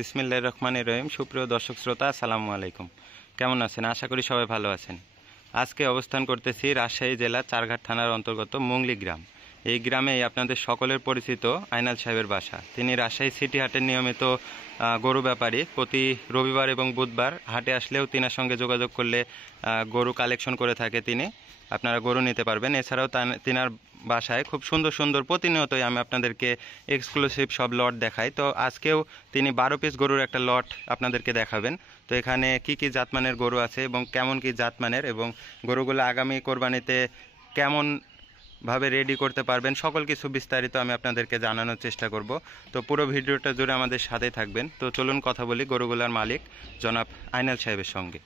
বিসমিল্লাহির রহমানির রহিম। সুপ্রিয় দর্শক শ্রোতা, আসসালামু আলাইকুম। কেমন আছেন? আশা করি সবাই ভালো আছেন। আজকে অবস্থান করতেছি রাজশাহী জেলা চারঘাট থানার অন্তর্গত মুংলি গ্রাম। এই গ্রামেই আপনাদের সকলের পরিচিত আইনাল সাহেবের বাসা। তিনি রাজশাহী সিটি হাটের নিয়মিত গরু ব্যাপারী। প্রতি রবিবার এবং বুধবার হাটে আসলেও তিনার সঙ্গে যোগাযোগ করলে গরু কালেকশন করে থাকে তিনি। আপনারা গরু নিতে পারবেন। এছাড়াও তিনার বাসায় খুব সুন্দর সুন্দর প্রতিনিয়তই আমি আপনাদেরকে এক্সক্লুসিভ সব লট দেখাই। তো আজকেও তিনি 12 পিস গরুর একটা লট আপনাদেরকে দেখাবেন। তো এখানে কি কি জাতমানের গরু আছে এবং কেমন কি জাতমানের, এবং গরুগুলো আগামী কোরবানিতে কেমন ভাবে রেডি করতে পারবেন, সকল কিছু বিস্তারিত আমি আপনাদেরকে জানানোর চেষ্টা করব। তো পুরো ভিডিওটা জুড়ে আমাদের সাথে থাকবেন। তো চলুন কথা বলি গরুগুলার মালিক জনাব আইনাল সাহেবের সঙ্গে।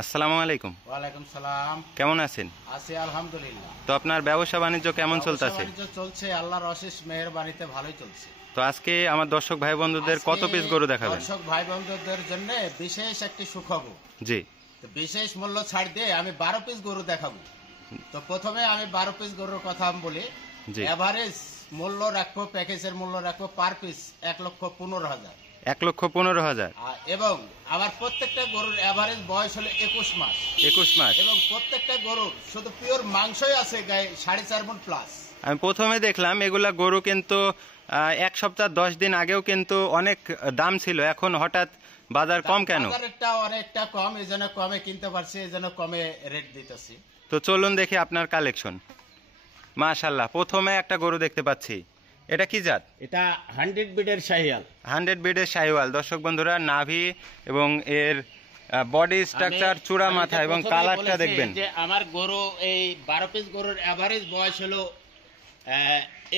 আসসালামু আলাইকুম। ওয়ালাইকুম সালাম। কেমন আছেন? আছি আলহামদুলিল্লাহ। তো আপনার ব্যবসা বাণিজ্য কেমন চলতেছে? চলছে আল্লাহর অশেষ মেহেরবানিতে ভালোই চলছে। তো আজকে আমার দর্শক ভাই বন্ধুদের কত পিস গরু দেখাবেন? দর্শক ভাই বন্ধুদের জন্য বিশেষ একটি সুখবর। জি। তো বিশেষ মূল্য ছাড় দিয়ে আমি 12 পিস গরু দেখাবো। তো প্রথমে আমি 12 পিস গরুর কথা বলি। এভারেজ মূল্য রাখবো, প্যাকেজের মূল্য রাখবো পার পিস 1,15,000। 1,15,000। এবং আমার প্রত্যেকটা গরুর এভারেজ বয়স হলো 21 মাস। 21 মাস। এবং প্রত্যেকটা গরুর শুধু পিওর মাংসই আছে গায়ে 4.5 মণ প্লাস। আমি প্রথমে দেখলাম এগুলা গরু কিন্তু 1 সপ্তাহ 10 দিন আগেও কিন্তু অনেক দাম ছিল, এখন হঠাৎ বাজার কম কেন? বাজারটা অনেকটা কম, এজন্য কমে কিনতে পারছি, এজন্য কমে রেট দিতেছি। তো চলুন দেখি আপনার কালেকশন। মাশাআল্লাহ, প্রথমে একটা গরু দেখতে পাচ্ছি। এটা কি জাত? এটা 100 বিডের শাহিওয়াল। 100 বিডের শাহিওয়াল। দর্শক বন্ধুরা, নাভি এবং এর বডি স্ট্রাকচার, চূড়া মাথা এবং কালারটা দেখবেন। যে আমার গরু এই 12 পিস গরুর এভারেজ বয়স হলো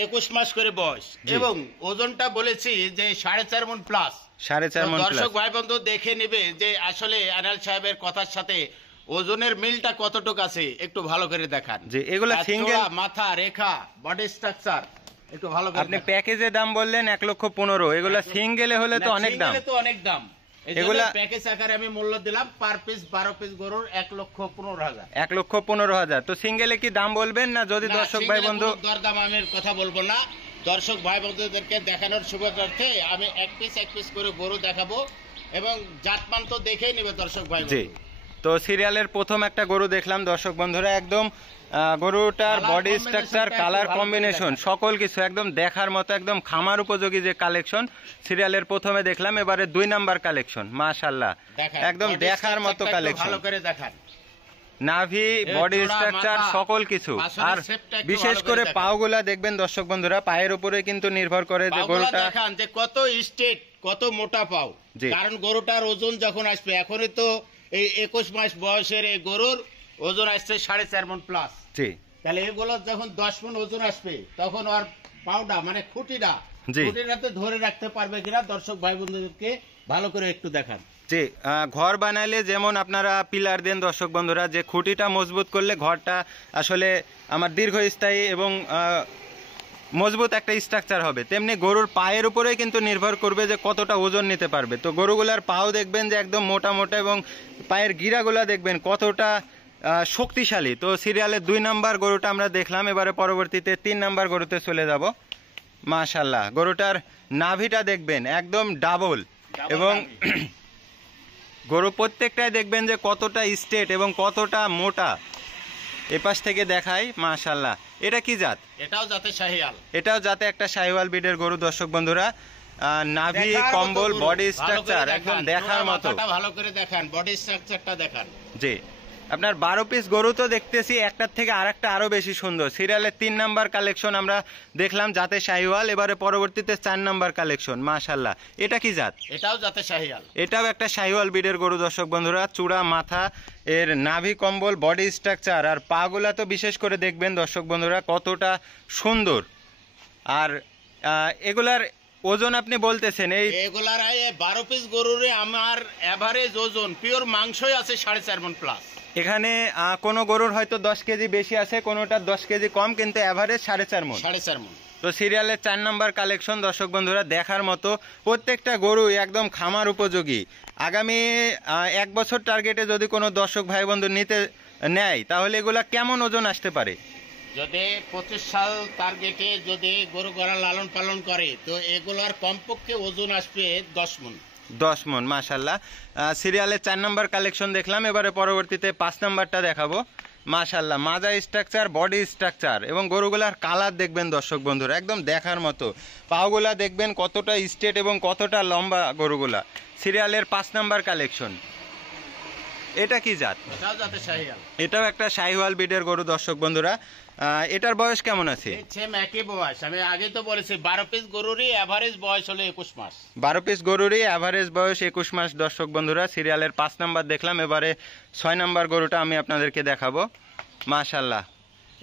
21 মাস করে বয়স, এবং ওজনটা বলেছি যে 4.5 মণ প্লাস। 4.5 মণ প্লাস। দর্শক ভাই বন্ধু দেখে নেবে যে আসলে আনাল সাহেবের কথার সাথে ওজনের মিলটা কতটুকু আছে, একটু ভালো করে দেখান। যে এগুলা সিঙ্গেল মাথা, রেখা, বডি স্ট্রাকচার একটু ভালো করে। আপনি প্যাকেজের দাম বললেন 1,15,000, এগুলা সিঙ্গেলে হলে তো অনেক দাম। তো অনেক দাম, এগুলা প্যাকেজ আকারে আমি মূল্য দিলাম পার পিস 12 পিস গরুর 1,15,000। 1,15,000। তো সিঙ্গেলে কি দাম বলবেন না? যদি দর্শক ভাই বন্ধু দরদাম আমি কথা বলবো না, দর্শক ভাই বন্ধুদেরকে দেখানোর সুবিধার্থে আমি এক পিস করে গরু দেখাবো, এবং জাতমান তো দেখেই নেবে দর্শক ভাই। জি। তো সিরিয়ালের প্রথম একটা গরু দেখলাম দর্শক বন্ধুরা, একদম গরুটার বডি স্ট্রাকচার, কালার কম্বিনেশন, সকল কিছু একদম দেখার মতো, একদম খামার উপযোগী যে কালেকশন সিরিয়ালের প্রথমে দেখলাম। এবারে 2 নাম্বার কালেকশন। মাশাআল্লাহ, একদম দেখার মতো কালেকশন। ভালো করে দেখান। নাভি, বডি স্ট্রাকচার, সকল কিছু। আর বিশেষ করে পাওগুলা দেখবেন দর্শক বন্ধুরা, পায়ের উপরে কিন্তু নির্ভর করে যে গরুটা দেখান যে কত স্ট্রেট, কত মোটা পাও। কারণ গরুটার ওজন যখন আসবে, এখনই তো এই 21 মাস বয়সের এই গরুর ওজন আসছে 4.5 মণ প্লাস। জি। তাহলে এগুলো যখন 10 মণ ওজন আসবে, তখন আর পাউডা মানে খুঁটিটাতে ধরে রাখতে পারবে কিনা, দর্শক ভাই বন্ধুদেরকে ভালো করে একটু দেখান। জি। ঘর বানাইলে যেমন আপনারা পিলার দেন দর্শক বন্ধুরা, যে খুঁটিটা মজবুত করলে ঘরটা আসলে আমার দীর্ঘস্থায়ী এবং মজবুত একটা স্ট্রাকচার হবে, তেমনি গরুর পায়ের উপরেই কিন্তু নির্ভর করবে যে কতটা ওজন নিতে পারবে। তো গরুগুলার পাও দেখবেন যে একদম মোটা মোটা, এবং পায়ের গিরাগুলা দেখবেন কতটা শক্তিশালী। তো সিরিয়ালের 2 নাম্বার গরুটা আমরা দেখলাম, এবারে পরবর্তীতে 3 নাম্বার গরুতে চলে যাব। মাশাআল্লাহ, গরুটার নাভিটা দেখবেন একদম ডাবল, এবং গরু প্রত্যেকটাই দেখবেন যে কতটা স্ট্রেট এবং কতটা মোটা। এপাশ থেকে দেখাই। মাশাআল্লাহ, এটা কি জাত? এটাও জাতে শাহিওয়াল। এটাও জাতে একটা শাহিওয়াল বিডের গরু দর্শক বন্ধুরা। নাভি, কম্বল, বডি স্ট্রাকচার একদম দেখার মতো। ভালো করে দেখান, বডি স্ট্রাকচারটা দেখান। জি। আপনার 12 পিস গরু তো দেখতেছি একটার থেকে আরেকটা আরো বেশি সুন্দর। সিরিয়ালের 3 নাম্বার কালেকশন আমরা দেখলাম, জাতে শাহিওয়াল। এবারে পরবর্তীতে 4 নাম্বার কালেকশন। মাশাআল্লাহ, এটা কি জাত? এটাও জাতে শাহিওয়াল। এটাও একটা শাহিওয়াল বিডের গরু দর্শক বন্ধুরা। চূড়া মাথা, এর নাভি, কম্বল, বডি স্ট্রাকচার আর পাগুলা তো বিশেষ করে দেখবেন দর্শক বন্ধুরা কতটা সুন্দর। আর এগুলার ওজন আপনি বলতেছেন এগুলার 12 পিস গরুরে আমার এভারেজ ওজন পিওর মাংসই আছে 4.5 মণ প্লাস। এখানে কোন গরুর হয়তো 10 কেজি বেশি আছে, কোনোটার 10 কেজি কম, কিন্তু এভারেজ 4.5 মণ। 4.5 মণ। তো সিরিয়ালের 4 নাম্বার কালেকশন দর্শক বন্ধুরা, দেখার মতো। প্রত্যেকটা গরু একদম খামার উপযোগী। আগামী 1 বছর টার্গেটে যদি কোনো দর্শক ভাই বন্ধু নিতে নেয়, তাহলে এগুলা কেমন ওজন আসতে পারে? যদি 25 সাল টার্গেটে যদি গরু গড়া লালন পালন করে তো এগুলার কমপক্ষে ওজন আসবে 10 মণ। 10 মণ, মাশাআল্লাহ। সিরিয়ালে 4 নাম্বার কালেকশন দেখলাম, এবারে পরবর্তীতে 5 নাম্বারটা দেখাবো। মাশাআল্লাহ, মাজা স্ট্রাকচার, বডি স্ট্রাকচার এবং গরুগুলার কালার দেখবেন দর্শক বন্ধুরা, একদম দেখার মতো। পাগুলা দেখবেন কতটা স্ট্রেট এবং কতটা লম্বা গরুগুলা। সিরিয়ালের 5 নাম্বার কালেকশন, এটা কি জাত? এটাও জাতে শাহিওয়াল। এটাও একটা শাহিওয়াল ব্রিডের গরু দর্শক বন্ধুরা। এটার বয়স কেমন আছে? সেম একই বয়স, আমি আগে তো বলেছি 12 পিস গরুরই এভারেজ বয়স হলো 21 মাস। 12 পিস গরুরই এভারেজ বয়স 21 মাস দর্শক বন্ধুরা। সিরিয়ালের 5 নাম্বার দেখলাম, এবারে 6 নাম্বার গরুটা আমি আপনাদেরকে দেখাবো। মাশাআল্লাহ,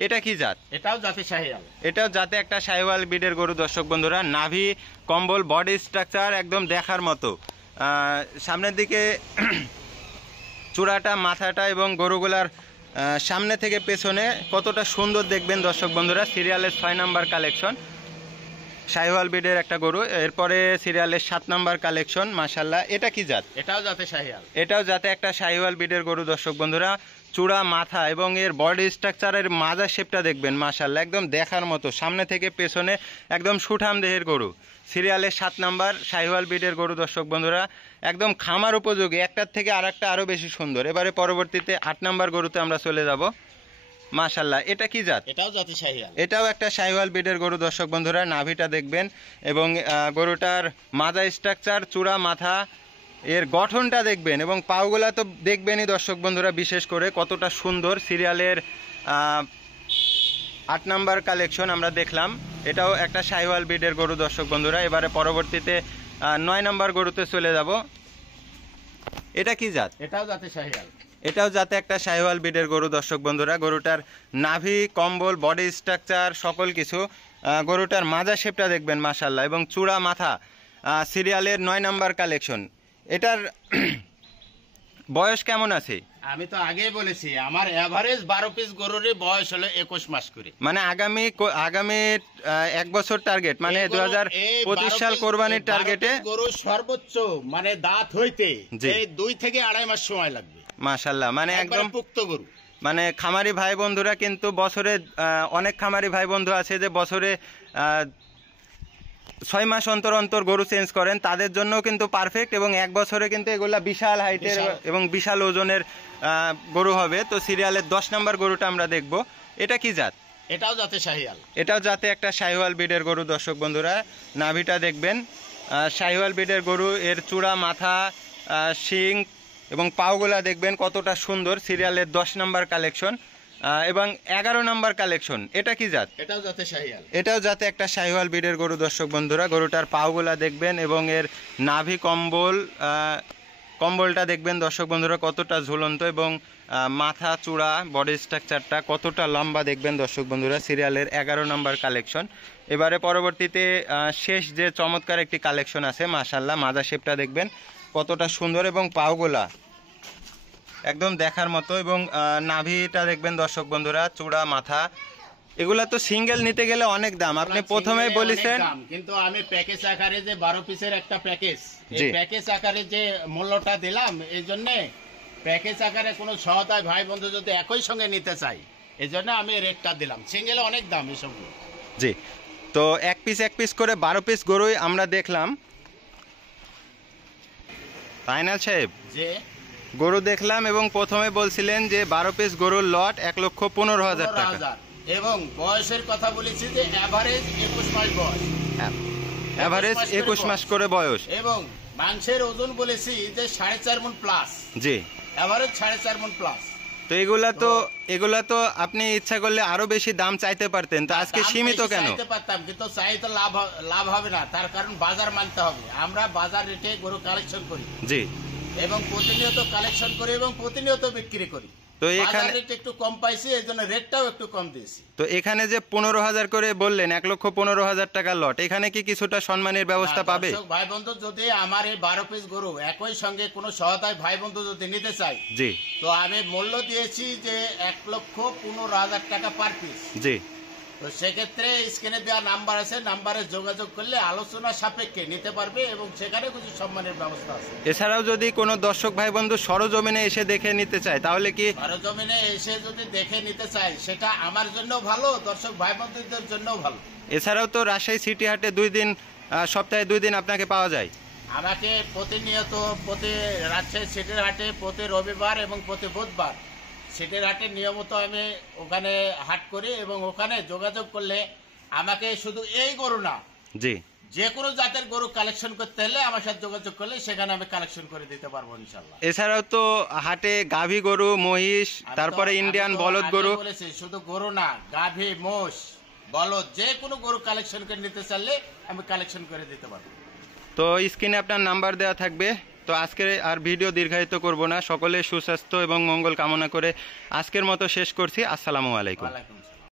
এটা কি জাত? এটাও জাতে শাহিওয়াল। এটাও জাতে একটা শাহিওয়াল ব্রিডের গরু দর্শক বন্ধুরা। নাভি, কম্বল, বডি স্ট্রাকচার একদম দেখার মতো। সামনের দিকে চূড়াটা, মাথাটা এবং গরুগুলার সামনে থেকে পেছনে কতটা সুন্দর দেখবেন দর্শক বন্ধুরা। সিরিয়ালের 6 নাম্বার কালেকশন, শাহিওয়াল ব্রিডের একটা গরু। এরপরে সিরিয়ালের 7 নাম্বার কালেকশন। মাশাআল্লাহ, এটা কি জাত? এটাও জাতে শাহিওয়াল। এটাও জাতে একটা শাহিওয়াল ব্রিডের গরু দর্শক বন্ধুরা। চূড়া, মাথা এবং এর বডি স্ট্রাকচারের মাজা শেপটা দেখবেন, মাশাআল্লাহ একদম দেখার মতো। সামনে থেকে পেছনে একদম সুঠাম দেহের গরু। সিরিয়ালের 7 নাম্বার শাহিওয়াল ব্রিডের গরু দর্শক বন্ধুরা, একদম খামার উপযোগী, একটার থেকে আরেকটা আরো বেশি সুন্দর। এবারে পরবর্তীতে 8 নাম্বার গরুতে আমরা চলে যাব। মাশাআল্লাহ, এটা কি জাত? এটাও জাতে শাহিওয়াল। এটাও একটা শাহিওয়াল ব্রিডের গরু দর্শক বন্ধুরা। নাভিটা দেখবেন এবং গরুটার মাজা স্ট্রাকচার, চূড়া, মাথা, এর গঠনটা দেখবেন এবং পাগুলা তো দেখবেনই দর্শক বন্ধুরা, বিশেষ করে কতটা সুন্দর। সিরিয়ালের 8 নাম্বার কালেকশন আমরা দেখলাম, এটাও একটা শাহিওয়াল ব্রিডের গরু দর্শক বন্ধুরা। এবারে পরবর্তীতে 9 নাম্বার গরুতে চলে যাব। এটা কি জাত? এটাও জাতে শাহিওয়াল। এটাও যাতে একটা শাহিওয়াল ব্রিডের গরু দর্শক বন্ধুরা। গরুটার নাভি, কম্বল, বডি স্ট্রাকচার সকল কিছু। গরুটার মাজা শেপটা দেখবেন, মাশাআল্লাহ, এবং চূড়া, মাথা। সিরিয়ালের 9 নাম্বার কালেকশন। এটার বয়স কেমন আছে? আমি তো আগেই বলেছি আমার এভারেজ 12 পিস গরুরই বয়স হলো 21 মাস করে। মানে আগামী 1 বছর টার্গেট, মানে 2025 সাল কোরবানির টার্গেটে গরু সর্বোচ্চ মানে দাঁত হইতে এই 2 থেকে 2.5 মাস সময় লাগবে। মাশাআল্লাহ, মানে একদম পুক্ত গরু। মানে খামারি ভাই বন্ধুরা কিন্তু বছরে অনেক খামারি ভাই বন্ধু আছে যে বছরে 6 মাস অন্তর অন্তর গরু চেঞ্জ করেন, তাদের জন্য কিন্তু পারফেক্ট। এবং 1 বছরে কিন্তু এগুলা বিশাল হাইটের এবং বিশাল ওজনের গরু হবে। তো সিরিয়ালের 10 নাম্বার গরুটা আমরা দেখব। এটা কি জাত? এটাও জাতে শাহিওয়াল। এটাও জাতে একটা শাহিওয়াল ব্রিডের গরু দর্শক বন্ধুরা। নাভিটা দেখবেন, শাহিওয়াল ব্রিডের গরু। এর চূড়া, মাথা, শিং এবং পাওগুলা দেখবেন কতটা সুন্দর। সিরিয়ালের 10 নাম্বার কালেকশন এবং 11 নাম্বার কালেকশন। এটা কি জাত? এটাও জাতে শাহিওয়াল। এটাও জাতে একটা শাহিওয়াল ব্রিডের গরু দর্শক বন্ধুরা। গরুটার পাওগুলা দেখবেন এবং এর নাভি, কম্বলটা দেখবেন দর্শক বন্ধুরা কতটা ঝুলন্ত এবং মাথা, চূড়া, বডি স্ট্রাকচারটা কতটা লম্বা দেখবেন দর্শক বন্ধুরা। সিরিয়ালের 11 নাম্বার কালেকশন। এবারে পরবর্তীতে শেষ যে চমৎকার একটি কালেকশন আছে, মাশাআল্লাহ, মাজা শেপটা দেখবেন কতটা সুন্দর এবং পাওগুলা একদম দেখার মতো এবং নাভিটা দেখবেন দর্শক বন্ধুরা, চূড়া, মাথা। এগুলা তো সিঙ্গেল নিতে গেলে অনেক দাম, আপনি প্রথমেই বলেছেন, কিন্তু আমি প্যাকেজ আকারে যে 12 পিসের একটা প্যাকেজ, এই প্যাকেজ আকারে যে মূল্যটা দিলাম, এই জন্য প্যাকেজ আকারে কোনো সহায়তায় ভাই বন্ধু যদি একই সঙ্গে নিতে চাই, এই জন্য আমি রেটটা দিলাম। সিঙ্গেলে অনেক দাম এসব। জি, তো এক পিস করে 12 পিস গরুই আমরা দেখলাম। ফাইনাল সাহেব, যে গরু দেখলাম এবং প্রথমে বলছিলেন যে 12 পিস গরুর লট 1,15,000 টাকা এবং বয়সের কথা বলেছি যে এভারেজ 21 মাস বয়স, এভারেজ 21 মাস করে বয়স, এবং মাংসের ওজন বলেছি যে 4.5 মণ প্লাস। জি, এভারেজ 4.5 মণ প্লাস। তো এগুলা তো আপনি ইচ্ছা করলে আরো বেশি দাম চাইতে পারতেন, তো আজকে সীমিত কেন? চাইতে পারতাম, কিন্তু চাইতে লাভ হবে না, তার কারণ বাজার মানতে হবে। আমরা বাজার রেটে গরু কালেকশন করি, জি, এবং প্রতিনিয়ত কালেকশন করি এবং প্রতিনিয়ত বিক্রি করি। তো এখানে রেট একটু কম পাইছি, এই জন্য রেটটাও একটু কম দিয়েছি। তো এখানে যে 15,000 করে বললেন, 1,15,000 টাকার লট, এখানে কি কিছুটা সম্মানের ব্যবস্থা পাবে? ভাই বন্ধু যদি আমার এই 12 পিস গরু একই সঙ্গে কোনো সহায়তায় ভাই বন্ধু যদি নিতে চাই, জি, তো আমি মূল্য দিয়েছি যে 1,15,000 টাকা পার পিস। জি, তো সেক্ষেত্রে স্ক্রিনে দেওয়া নাম্বার আছে, নাম্বারে যোগাযোগ করলে আলোচনা সাপেক্ষে নিতে পারবে এবং সেখানে কিছু সম্মানের ব্যবস্থা আছে। এছাড়াও যদি কোনো দর্শক ভাই বন্ধু সরজমিনে এসে দেখে নিতে চায় তাহলে কি? সরজমিনে এসে যদি দেখে নিতে চায় সেটা আমার জন্য ভালো, দর্শক ভাই বন্ধুদের জন্যও ভালো। এছাড়াও তো রাজশাহী সিটি হাটে 2 দিন, সপ্তাহে 2 দিন আপনাকে পাওয়া যায়। আমাকে প্রতিনিয়ত প্রতি রাজশাহী সিটির হাটে প্রতি রবিবার এবং প্রতি বুধবার সিটির হাটে নিয়মিত আমি ওখানে হাট করি এবং ওখানে যোগাযোগ করলে আমাকে শুধু এই গরু না, জি, যে কোনো জাতের গরু কালেকশন করতে হলে আমার সাথে যোগাযোগ করলে সেখানে আমি কালেকশন করে দিতে পারবো ইনশাল্লাহ। এছাড়াও তো হাটে গাভী গরু, মহিষ, তারপরে ইন্ডিয়ান বলদ গরু। বলেছি শুধু গরু না, গাভী, মোষ, বলদ, যে কোনো গরু কালেকশন করে নিতে চাইলে আমি কালেকশন করে দিতে পারবো। তো স্ক্রিনে আপনার নাম্বার দেওয়া থাকবে। তো আজকে আর ভিডিও দীর্ঘায়িত করব না, সকলে সুস্বাস্থ্য এবং মঙ্গল কামনা করে আজকের মতো শেষ করছি। আসসালামু আলাইকুম। ওয়ালাইকুম আসসালাম।